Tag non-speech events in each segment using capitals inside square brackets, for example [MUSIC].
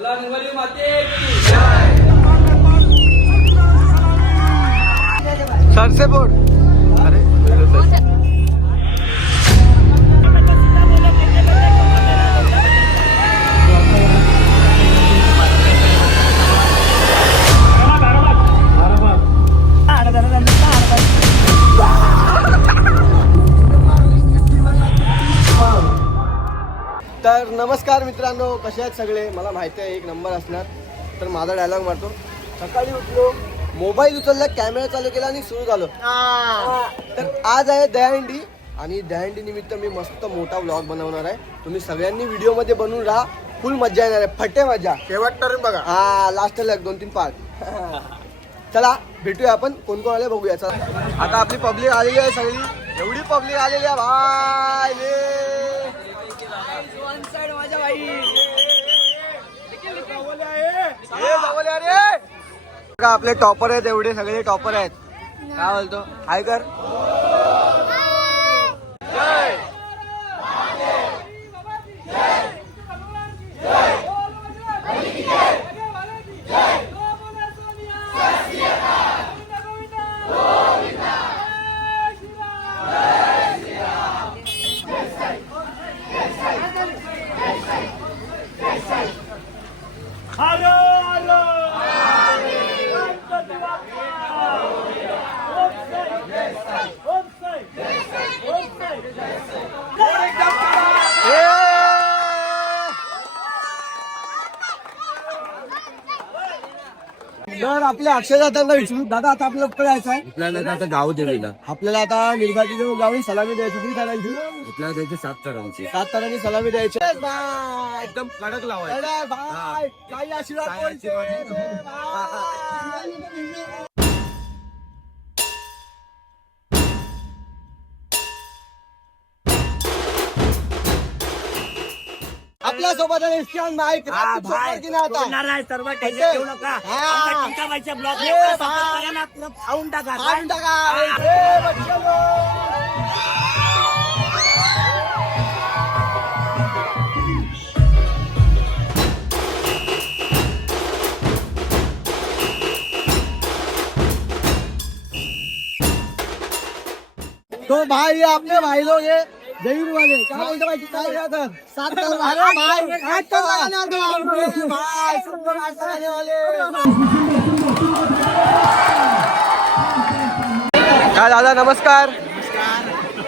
बोला माते सरसे बोर्ड अरे तर नमस्कार मित्रांनो कसे आहेत सगळे? मला माहिती आहे एक नंबर असणार. तर माझा डायलॉग मारतो. सकाळी उठलो मोबाईल उचलला कॅमेरा चालू केला आणि सुरू झालो. तर आज आहे दहीहंडी आणि दहीहंडी निमित्त मी मस्त मोठा व्लॉग बनवणार आहे. तुम्ही सगळ्यांनी व्हिडिओमध्ये बनवून राहा. फुल मजा येणार आहे. फटे मजा शेवट करून बघा. हा लास्ट लग दोन तीन पार्ट चला भेटूया आपण. कोण कोण आले बघूया. चला. आता आपली पब्लिक आलेली आहे सगळी. एवढी पब्लिक आलेली आहे. भाई ले. आपले टॉपर आहेत एवढे सगळे टॉपर आहेत काय बोलतो हाय कर तर आपल्या अक्षय दादांना विचारू. दादा आता आपल्याला कुठे जायचं आहे? आपल्याला आता गाव देवीला. आपल्याला आता निर्गाची जवळ जाऊन सलामी द्यायची कुठे करायची आपल्याला त्याचे सात तरांची सात तारांनी सलामी द्यायची. बाय. एकदम कडक लावायचं. काही आशीर्वाद काही कोणचे? आशीर्वाद. भाई. आपल्यासोबत आहे इस्कियान माईक रात्री की नाही आता सर्व टेन्शन टेन्शन घेऊ घेऊ नका हा. टिकाबाईच्या ब्लॉग ये बा. खाऊन टाका काढून टाका ए, बच्चनो. तो भाई ये अपने भाई लोग ये क्या बोलते सात अरे भाई भाई वाले काय दादा नमस्कार.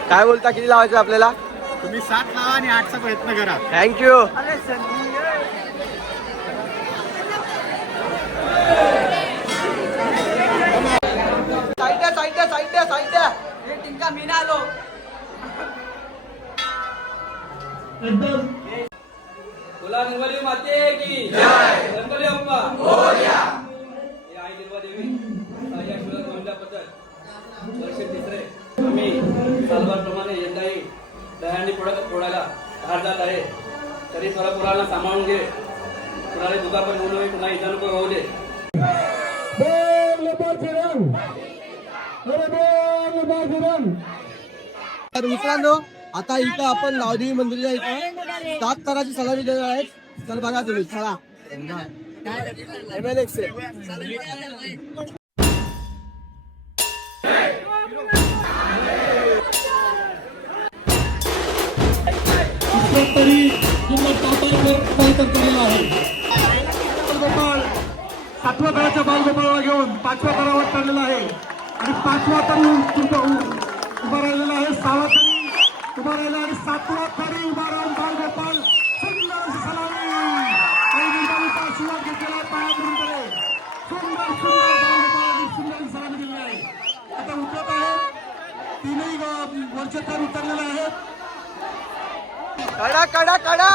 काय बोलता किती लावायचं आपल्याला? तुम्ही सात लावा आणि आठचा प्रयत्न करा. Thank you side side side side हे टिंका मी ना बोला निर्मली माते की हे आई देवी या शिवाय पद्धत वर्ष तिसरे आम्ही सालवारप्रमाणे यंदाही दह्यांनी फोड फोडायला बाहेर जात आहे तरी थोडा पुराला सांभाळून घे कुणाला दुखापत होऊ नये कुणा इजा नको होऊ दे तर मित्रांनो आता इथं आपण लावदेवी मंदिरच्या इथं. सात तराची सलामी देणार आहेत. तर बघा तुम्ही चला. तरी आहे. बालगोपाळ सातव्या तराच्या बालगोपाळाला घेऊन पाचव्या तरावर चाललेला आहे. आणि पाचवा तरी उभा उभा राहिलेला आहे. सहावा तरी उभा राहिला आणि सातवा तरी उभा राहून सुंदर सलामी. घेतलेला सुंदर सुंदर सलामी आहे. आता उतरत आहे. तीनही तर उतरलेले आहेत. कडा कडा कडा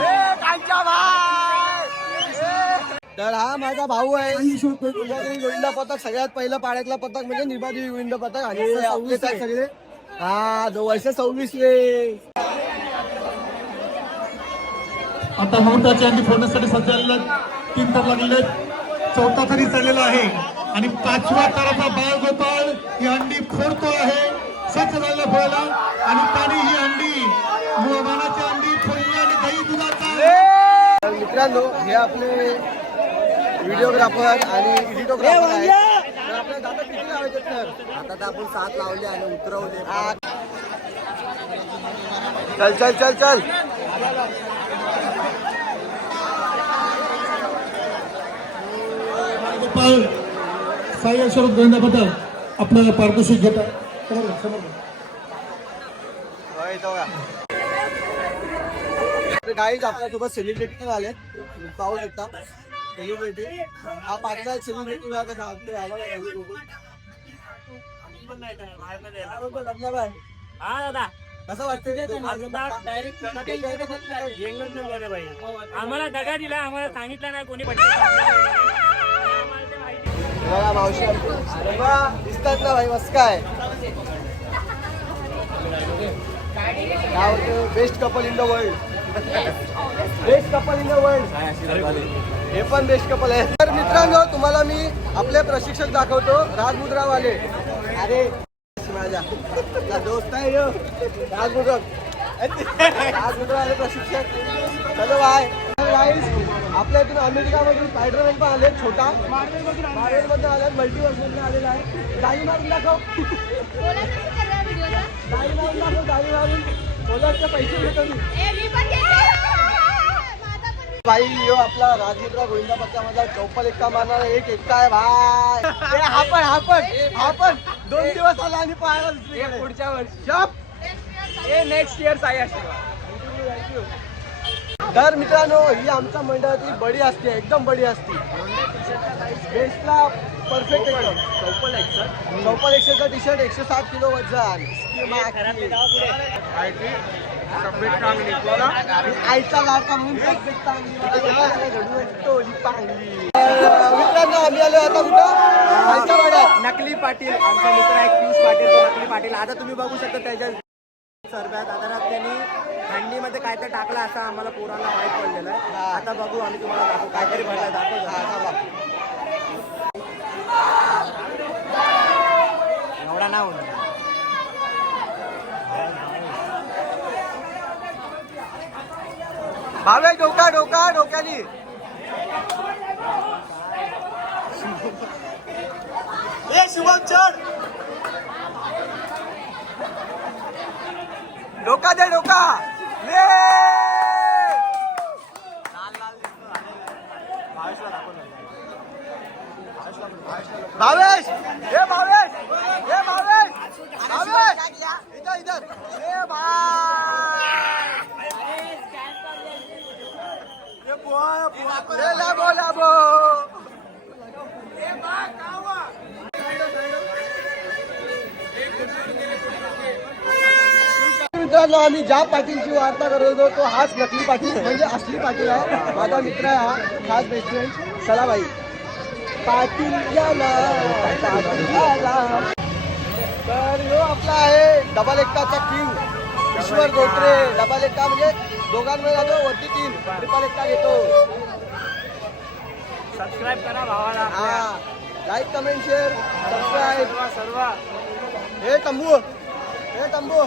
ए, कांचा भाई! ए. तर हा माझा भाऊ आहे. गोविंदा पथक सगळ्यात पहिलं पाड्यातला पथक म्हणजे निर्भादेवी गोविंदा पथक आणि सगळे हा जो वर्ष सव्वीस रे आता महत्वाची अंडी फोडण्यासाठी आहेत. तीन तर लागलेले आहेत. चौथा तरी चाललेला आहे. आणि पाचव्या ताराचा बाळ गोपाळ ही अंडी फोडतो आहे. सज्ज झालेला फोडायला आणि त्याने ही अंडी मानाची अंडी फोडली आणि दही दुधाचा. तर मित्रांनो हे आपले व्हिडिओग्राफर आणि एडिटोग्राफर आपल्या लावायचे तर आता तर आपण सात लावले आणि उतरवले. चल चल चल चल. गोपाळ साई गोविंदाबद्दल आपल्याला पारितोषिक घेतात समोर समोर घ्या. होय, तो का? तर गाईज आपल्यासोबत सेलिब्रिटी आले पाहू शकता. सेलिब्रिटी हा कसं वाटतं ते? आम्हाला दगा दिला आम्हाला सांगितलं नाही कोणी बघा मावशी. अरे. वा दिसतात ना भाई मस्त काय? काय होतं best couple in the world best couple in the world हे पण बेस्ट कपल आहे. तर मित्रांनो तुम्हाला मी आपले प्रशिक्षक दाखवतो राजमुद्रावाले. अरे. तुझा दोस्त आहे. राजमुद्रक राजमुद्रावाले प्रशिक्षक. चलो बाय. गाईस आपल्या इथून अमेरिकामधून स्पायडरमॅन पण आले छोटा. मार्वेल मधून आले मल्टीवर्स मधून आलेला आहे. दाई मारून दाखव. दाई मारून दाखव दाई मारून. कोणाचे पैसे घेतो. भाई यो आपला राजमुद्रा गोविंदा चौपल एक्का मारणारा एक एक्का आहे भाई. [LAUGHS] ए, हा पण हा पण हा पण. दोन दिवस आला आणि पाहायला दुसरीकडे. पुढच्या वर्षी. शप. नेक्स्ट इयर साई तर मित्रांनो ही आमच्या मंडळातील बडी असते एकदम बडी असते. बेस्टला परफेक्ट एकदम. चौपल एक्सेल चौपल एक्सेलचा टी शर्ट एकशे साठ किलो वजन. आईचा लाडका म्हणून तब्येत चांगली मित्रांनो आम्ही आलो आता कुठं आईच्या वाड्यात नकली पाटील आमचा मित्र आहे पियुष पाटील तो नकली पाटील. आता तुम्ही बघू शकता त्याच्या सरब्यात. आता त्यांनी थंडीमध्ये काय तर टाकला असा आम्हाला पोरांना माहीत पडलेलं आहे. आता बघू आम्ही तुम्हाला दाखवू. काहीतरी भरलं दाखवू हा, थांबा. एवढा ना होणार भावे डोका डोका डोक्यानी. ए शुभम चढ. डोका दे डोका. ले! मित्रांनो आम्ही ज्या पाटीलची वार्ता करत होतो तो हाच नकली पाटील म्हणजे असली पाटील आहे. माझा मित्र आहे हा खास बेस्ट फ्रेंड चला बाई पाटील तर ह्यो आपला आहे double king Ishwar Dhotre. Double Ekka म्हणजे दोघांमध्ये जातो वरती तीन. ट्रिपल एक्का घेतो. सबस्क्राईब करा भावाला हा. लाईक कमेंट शेअर सबस्क्राईब सर्व. हे तंबू. हे तंबू.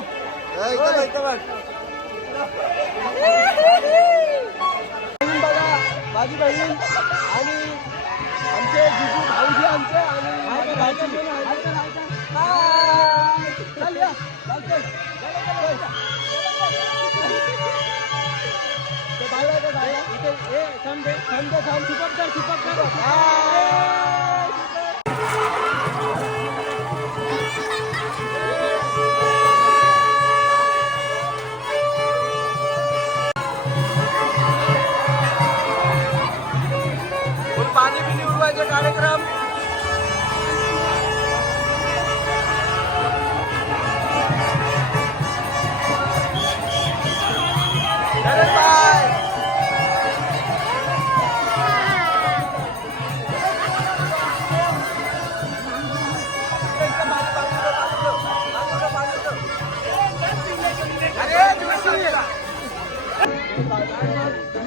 माझी बहीण आणि आमचे जिजू भाऊजी आमचे आणि आहे. इथे, ए, थांब दे, थांब. चिपक कर, चिपक कर.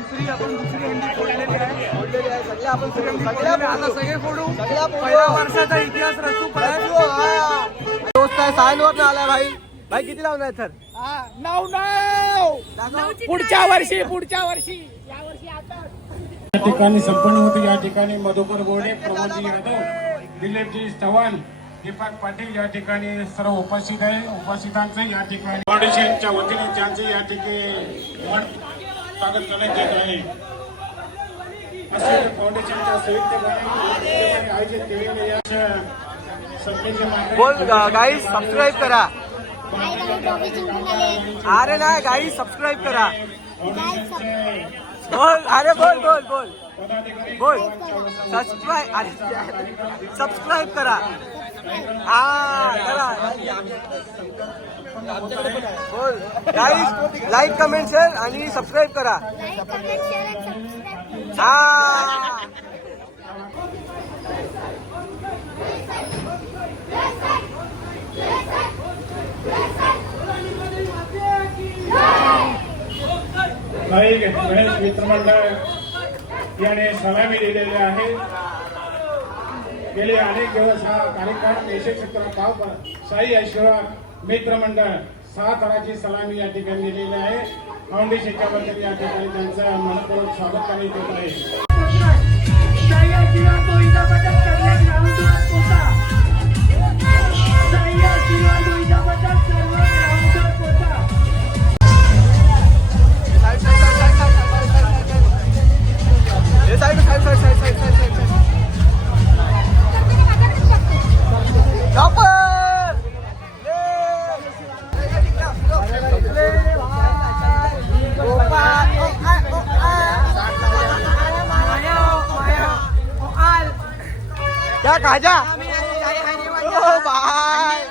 दुसरी आपण दुसरी हंडी फोडलेली आहे. फोडलेली आहे. सगळ्या आपण फोडू. सगळ्या आता सगळे फोडू. सगळ्या पहिल्या वर्षाचा इतिहास रचू दोस्त आहे सायनवर आलाय भाई. भाई किती लावणार सर? नाव नाव दाखव पुढच्या वर्षी पुढच्या वर्षी. या वर्षी आता. या ठिकाणी संपन्न होते. या ठिकाणी मधुकर गोडे प्रमोदजी यादव दिलीपजी चव्हाण दीपक पाटील या ठिकाणी सर्व उपस्थित आहे. उपस्थितांचं या ठिकाणी. फाउंडेशनच्या वतीने त्यांचे या ठिकाणी स्वागत करण्यात येत आहे फाउंडेशनच्या आयोजित केलेल्या या बोल गाईज सबस्क्राईब करा. अरे ना गाईज सबस्क्राईब करा. बोल अरे बोल बोल बोल. बोल. सबस्क्राईब अरे सबस्क्राईब करा. हा करा. बोल. गाईज लाईक कमेंट शेअर आणि सबस्क्राईब करा. लाईक कमेंट शेअर आणि सबस्क्राईब हा. मित्रमंडळ याने सलामी दिलेली आहे. गेले अनेक दिवस हा कार्यक्रम यशस्वी पाव साई ऐश्वर मित्रमंडळ सहा तराची सलामी या ठिकाणी दिलेली आहे फाउंडेशनच्या वतीने या ठिकाणी त्यांचं मनपूर्वक स्वागत करण्यात येत आहे हे side side side side side खाजा ओ भाई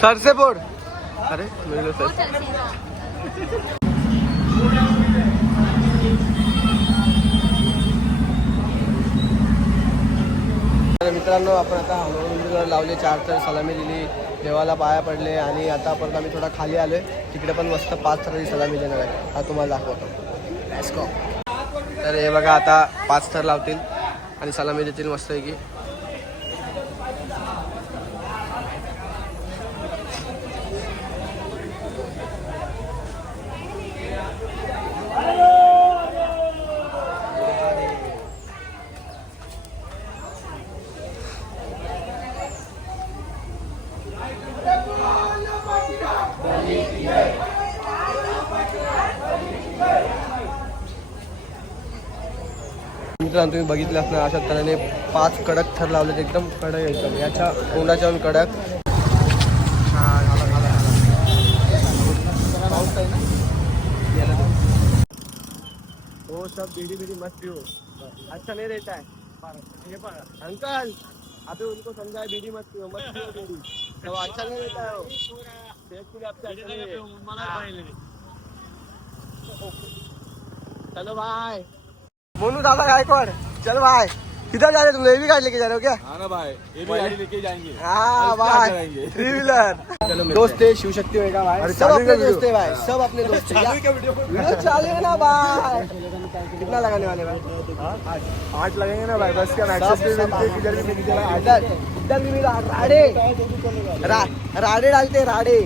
सर से बोर्ड अरे मेरे सर मित्रांनो आपण आता हनुमान लावले चार तर सलामी दिली देवाला पाया पडले आणि आता परत आम्ही थोडा खाली आलोय. तिकडे पण मस्त पाच थराची सलामी देणार आहे. हा तुम्हाला दाखवतो. तर हे बघा आता पाच थर लावतील आणि सलामी देतील मस्तपैकी. मित्रांनो तुम्ही बघितलं असणार अशा तऱ्हेने पाच कडक थर लावलेत एकदम कडक एकदम. याच्या तोंडाच्या कडक. हा, आहे. हो सब बीड़ी बीड़ी मत पियो अच्छा नहीं रहता है। अंकल. अभी उनको समझाए बीड़ी मत पियो मत पियो बीड़ी. तो अच्छा नहीं रहता है. वो सेहत के लिए आपसे अच्छा नहीं है चलो भाई मोनू दादा गायकवाड़ चल भाई। किधर जा रहे तुम? ये भी गाड़ी लेके जा रहे हो क्या? हाँ ना भाई ये भी गाड़ी लेके जाएँगे। हाँ भाई। थ्री व्हीलर दोस्त है। शिव शक्ति होएगा भाई। सब अपने दोस्त है भाई सब अपने दोस्त है। वीडियो चालू है ना भाई। कितना लगाने वाले भाई? आठ लगेंगे ना भाई बस क्या इधर भी इधर इधर भी मेरा राडे। राडे डालते राडे।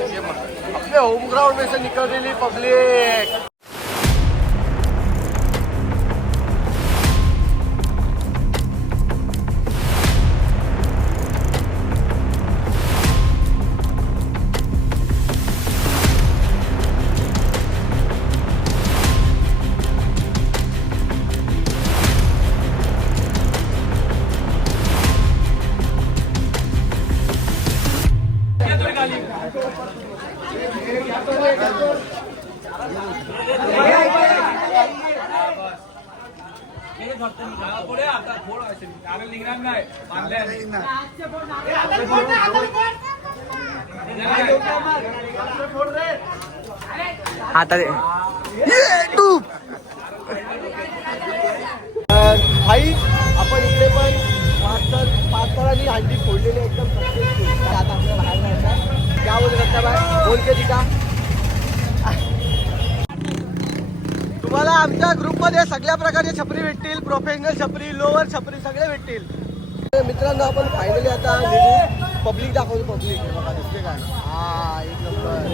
अपने होम ग्राउंड में से निकल रही पब्लिक आता भाई आपण इकडे पण पाच तर पाच तरांनी हंडी फोडलेली एकदम सक्सेसफुल तुम्हाला आमच्या ग्रुपमध्ये सगळ्या प्रकारचे छपरी भेटतील प्रोफेशनल छपरी लोअर छपरी सगळे भेटतील. मित्रांनो आपण फायनली आता पब्लिक दाखवतो पब्लिक बघा दिसते काय हा एक नंबर